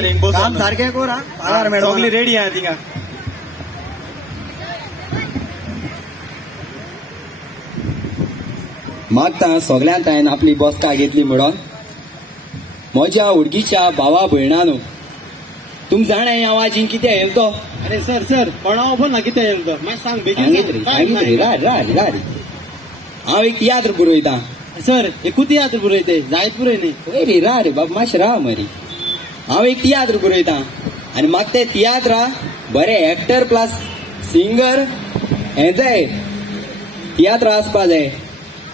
न्ही काम सारकें कर हा पगार मेळो सगळी रेडी आहा थिंगा मागता सगळ्यांत हांवें आपली बसका घेतली म्हणून म्हज्या उडकीच्या भावा भयणानो तुम जाणाय ह्या वाजीन कितें येयलो तो अरे सर सर पणाव पण ना कितें येयलो तो मागीर सांग सांगीत रे राड हांव एक तियात्र पुरयतां सर एकूच तियात्र पुरयते जायत पुरय न्ही वय रे रे बाबा मातशें राव मरी हांव एक तियात्र पुरयतां आनी म्हाका ते तियात्रा बरे एक्टर प्लस सिंगर हें जाय तियात्र आसपा जाय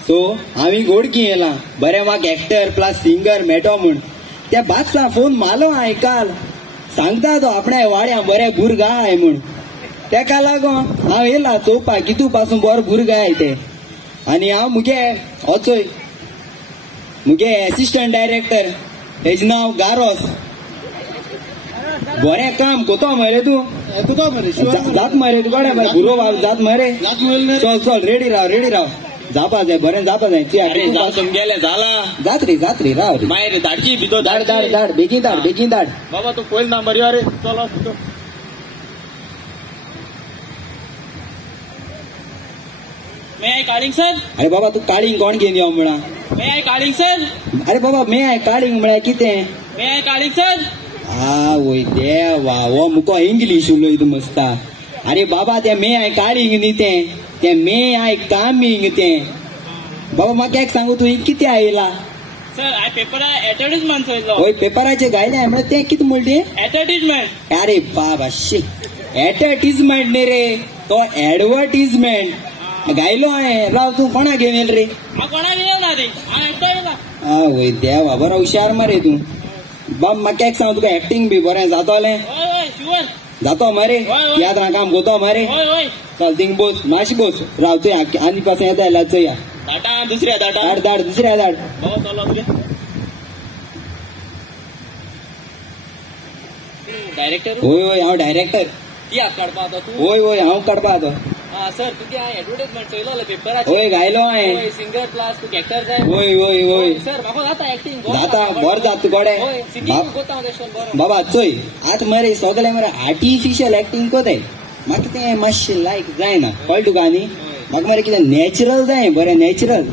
सो हांवें ओळखी येयलां बरें म्हाका एक्टर प्लस सिंगर मेळटो म्हूण त्या बादशा फोन मारलो हांवें काल सांगता तो आपणे वाड्या बरे भूर गाय म्हूण तेका लागून हांव येयला चोवपाक कितू पासून बरो भूर गाय ते आनी हांव मुगे वचोय मुगे असिस्टंट डायरेक्टर तेजें नांव गारोस बरें काम कोतो मरे तूं तुका मरे जात मरे तुका भुरो जात मरे चल चल रेडी राव जावपा जाय बरें जावपा जाय गेले जाला जात रे राव रे मागीर धाडची भितो धाड बेगीन धाड बाबा तू पयल ना बरी अरे चल मे आय काळिंग सर अरे बाबा तू काळिंग कोण घेवन यो म्हणा मे आय काळिंग सर अरे बाबा मे आय काळिंग म्हळ्यार कितें मे आय काळिंग सर वय देवा वो मुको इंग्लीश उलयता मस्ता अरे बाबा ते मे आय काळिंग न्ही ते मे आय कामिंग ते बाबा म्हाका एक सांगू तूं कितें आयला सर हांवें पेपरा एडवर्टीजमेंट चोयलो वय पेपराचे गायले म्हळ्यार तें कितें म्हणलें एडवर्टीजमेंट अरे बाबा शी एडवर्टीजमेंट न्ही रे तो एडवर्टीजमेंट गायलो हांवें राव तूं कोणा घेवन येल रे कोणा घेवन ना रे हांव एकटो येयला वय देवा बरो हुशार मरे तूं बाब म्हाका एक सांग तुका एक्टिंग बी बरें जातोलें शुअर जातो मरे याद ना काम कोतो मरे चल थिंग बोस मातशी बोस राव चोय आनी पासून येता जाल्यार चोया धाटा दुसऱ्या धाटा धाड दुसऱ्या धाड डायरेक्टर वय हांव डायरेक्टर तियात्र काडपा आता तू वय हांव काडपा तो सर तुगे हांवें एडवर्टीजमेंट चोयलो पेपराचेर वय गायलो हांवें सिंगर प्लस तुका एक्टर जाय वय सर म्हाका जाता एक्टिंग जाता बरो जाता गोडे बाबा चोय आतां मरे सगळे मरे आर्टिफिशियल एक्टिंग कोताय म्हाका तें मातशें लायक जायना कळ्ळें तुका न्ही म्हाका मरे कितें नॅचरल जाय बरें नॅचरल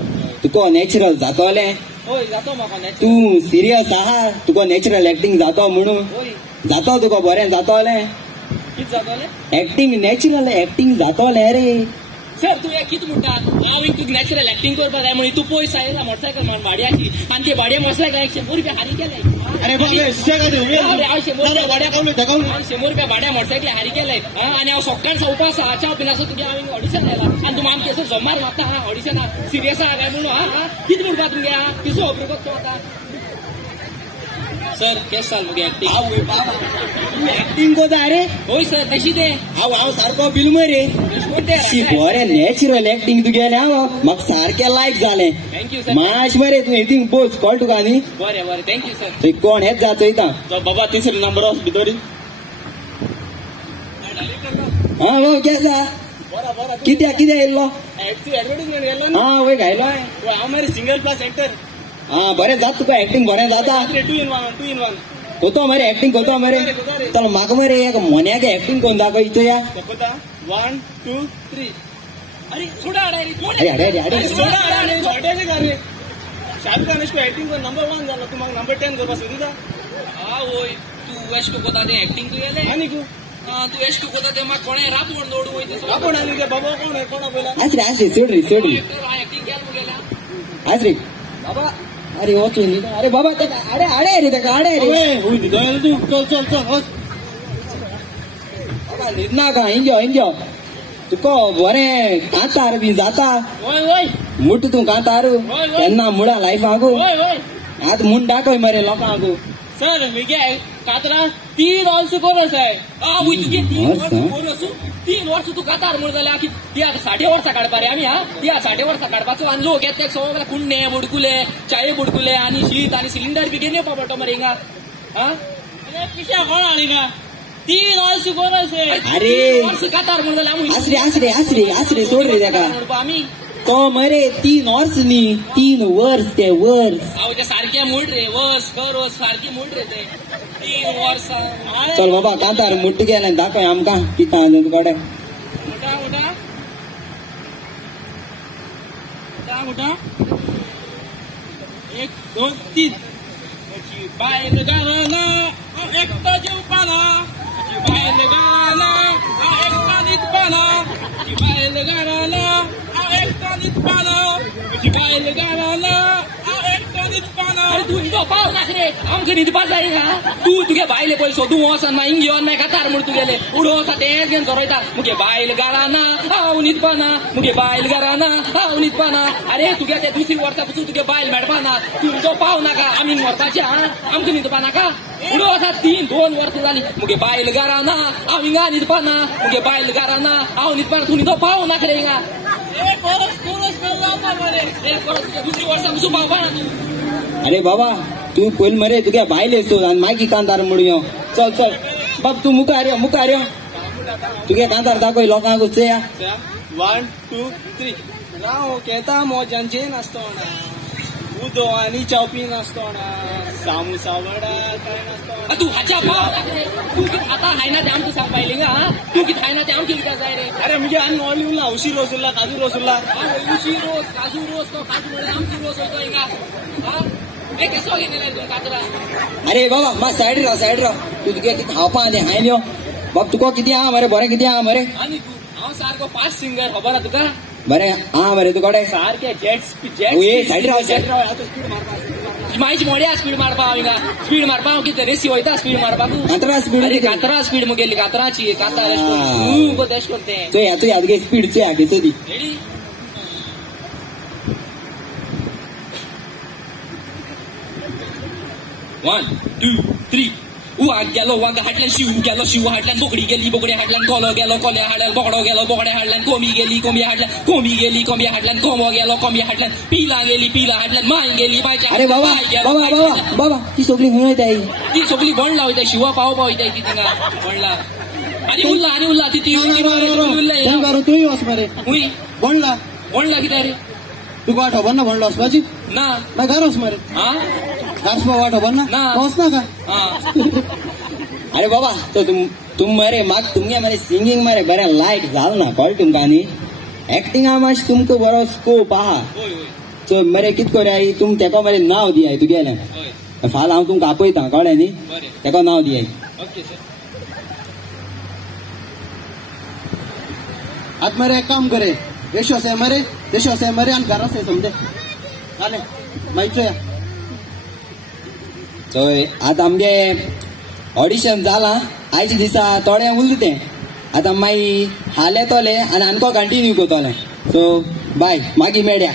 तुका नॅचरल जातोलें तूं सिरियस आहा तुका नॅचरल एक्टिंग जातो म्हणून जातो तुका बरें जातोलें एक्टिंग नॅचरल एक्टिंग जातोलें रे सर तू कितें म्हणटा हांव तुका नॅचरल एक्टिंग करपा जाय म्हणून तू पयस आयला मोटरसायकल मारून भाड्याची आनी ते भाड्या मोटरसायकल 100 रुपया हारी केलाय अरे हांव 100 रुपया भाड्या मोटरसायकल हारी केलाय आनी हांव सकाळचा उपास आहा च्या पिनाचो तुगे हांवें ऑडिशन घाला आनी तूं आमचे असो जमार मारता ऑडिशना सिरियस आहा काय म्हणून कितें म्हणपा तुमगे किसो खबर करता तूं आतां सर केस चाल मुगे एक्टिंग एक्टिंग कोता रे होय सर तशी ते हांव सारको फिल्म रे बरें नॅचरल एक्टिंग तुगेलें हांव म्हाका सारकें लायक जालें थँक्यू सर माश बरें तूं हितींग बोस कळ्ळें तुका न्ही बरें थँक्यू सर थंय कोण हेच जा चोयता बाबा तिसरी नंबर वच भितर हो केसा कित्याक येयल्लो एडवर्टीजमेंट गेलो वय घायलो हांव मरे सिंगल प्लस एक्टर बरें जाता तुका एक्टिंग बरें जाता 2 in 1 कोतो मरे एक्टिंग कोतो मरे चल म्हाका मरे एक मोन्यागे एक्टिंग कोन्न दाखय इचोया 1 2 3 अरे सोडा अरे सोडा अरे शाहरुख खान इसको एक्टिंग को नंबर 1 जाला तू म्हाका नंबर 10 करपा सोदिता वय तू वेस्ट कोता ते एक्टिंग तुगेले आनी तू वेस्ट कोता ते म्हाका कोणे रापण दौडू वयता रापण आनी ते बाबा कोण पयला आसरे सोडरी एक्टिंग केल मुगेला आसरे बाबा अरे ओके न्ही अरे बाबा तेका आडे रे तेका आडे रे हुई तू चल बाबा न्हिदना का हिंग्यो तुका बरें कांतार बी जाता वय मुठ तूं कांतार केन्ना मुडा लायफाकू आतां म्हूण दाखय मरे लोकांक सर मुगे कातरा 3 वर्स कोरस आहे तुगे 3 वर्स तू कातार म्हण जाल्यार ती आतां 60 वर्सां काडपा रे आमी ती 60 वर्सां काडपाचो आनी लोक येता सगळे कुंडे बुडकुले चाये बुडकुले आनी शीत आनी सिलिंडर बी घेवन येवपा पडटा मरे हिंगा पिशा कोण हाडिना 3 वर्स कोरस अरे वर्स कातार म्हण जाल्यार आसरे सोड रे तेका आमी तो मरे 3 वर्स न्ही 3 वर्स ते वर्स ते सारखे मूड रे वर्स कर सारखी मूड रे ते 3 वर्सां चल बाबा कांतार मुट्टी गेले दाखय आमकां किता तुकडे उठा उठा उठा उठा 1 2 3 तुझी बायल गाणं एकटं जीवपाना तुझी बायल गाणं एकटा नीतपाना तुझी बायल गाणं एकटा नीतपाना तुझी बायल गाणं एकटा नीतपाना तू हिंगो पाव नाक रे आमचं नीतपाल जाय ना तू तुगे बायले पळय सोदू वसन ना हिंग येवन नाय कातार म्हण तुगेले उडो वसा तेच घेवन चोरयता मुगे बायल गाणं हांव नीतपाना मुगे बायल गाणं हांव नीतपाना अरे तुगे ते दुसरी वर्सा पासून तुगे बायल मेळपाना तुमचो पाव नाका आमी मरपाचे आमकां न्हिदपा नाका उडो वसा 2 वर्सां जाली मुगे बायल गाराना हांव हिंगा न्हिदपाना मुगे बायल गाराना हांव न्हिदपाना तूं न्हिदो पाव नाका रे हिंगा दुसरी वर्सां पासून पावपाना तूं अरे बाबा तू पयल मरे तुगे बायले सोद आनी मागीर कांतार म्हणून चल चल बाब तू मुखार यो तुगे कांतार दाखय लोकांक चया 1 2 3 नाव केता मोजांचे नासतना उदो आनी चावपी नासतना सामोसा वडा काय नासतना तू हाच्या पाव नाका रे तू कितें खाता खायना ते आमकां सांग बायलेंग तू कितें खायना ते आमकां कितें जाय रे अरे म्हणजे आनी नॉली उरला उशी रोस उरला काजू रोस उरला उशी रोस काजू रोस तो काजू म्हणल्यार आमची रोस वयतो हिंगा एक केसो घेतले तू कातरा अरे बाबा मा सायड राव तू तुगे कितें खावपा आनी हायन यो बाब तुका कितें आहा मरे बरें कितें आहा मरे आनी तू हांव सारको फास्ट सिंगर खबर आहा तुका बरें आहा मरे तुकडे सारखे जेट सायड राव मायची मोड्या स्पीड मारपा हांव हिंगा स्पीड मारपा हांव कितें रेसी वयता स्पीड मारपाक कातरा स्पीड अरे कातरा स्पीड मुगेली कातराची कातार तूं देश करते चोया तुगे स्पीड चोया घेतो दी रेडी 1 2 3 वाघ गेलो वाघ हाटल्यान शिव हाटल्यान बोकडी हाटल्यान कोलो गेलो कोल्या हाडल्यान बोकडो गेलो बोकड्या हाडल्यान कोंबी गेली कोंबी हाटल्यान कोंबो गेलो कोंबी हाटल्यान पिला हाटल्यान माय गेली बायच्या अरे बाबा ती सगळी खंय वयताय ती सगळी बोंडला वयताय शिवा पावपा वयताय ती थिंगा बोंडला आनी उरला ती उरला तूं वच मरे हुंय बोंडला कित्याक रे तुका खबर ना म्हणलो वचपाची ना घर वच मरे हा घास वाट खबर ना वच ना का अरे बाबा तो तुम मरे माग तुमगे मरे सिंगिंग मरे बरें लायक जाल ना कळ्ळें तुमकां न्ही एक्टिंगा मातशें तुमकां बरो स्कोप आहा सो मरे कितें करया तुम तेका मरे नांव दियाय तुगेलें फाल्यां हांव तुमकां आपयतां कळ्ळें न्ही तेका नांव दियाय ओके सर आत मरे एक काम करे देशो से मरे आनी घरा से समजे जालें मागीर चोया चोय आतां आमगे ऑडिशन जालां आयच्या दिसा थोडें उरलें तें आतां मागीर हाल येतोले आनी आमको कंटिन्यू करतलें सो बाय मागीर मेळया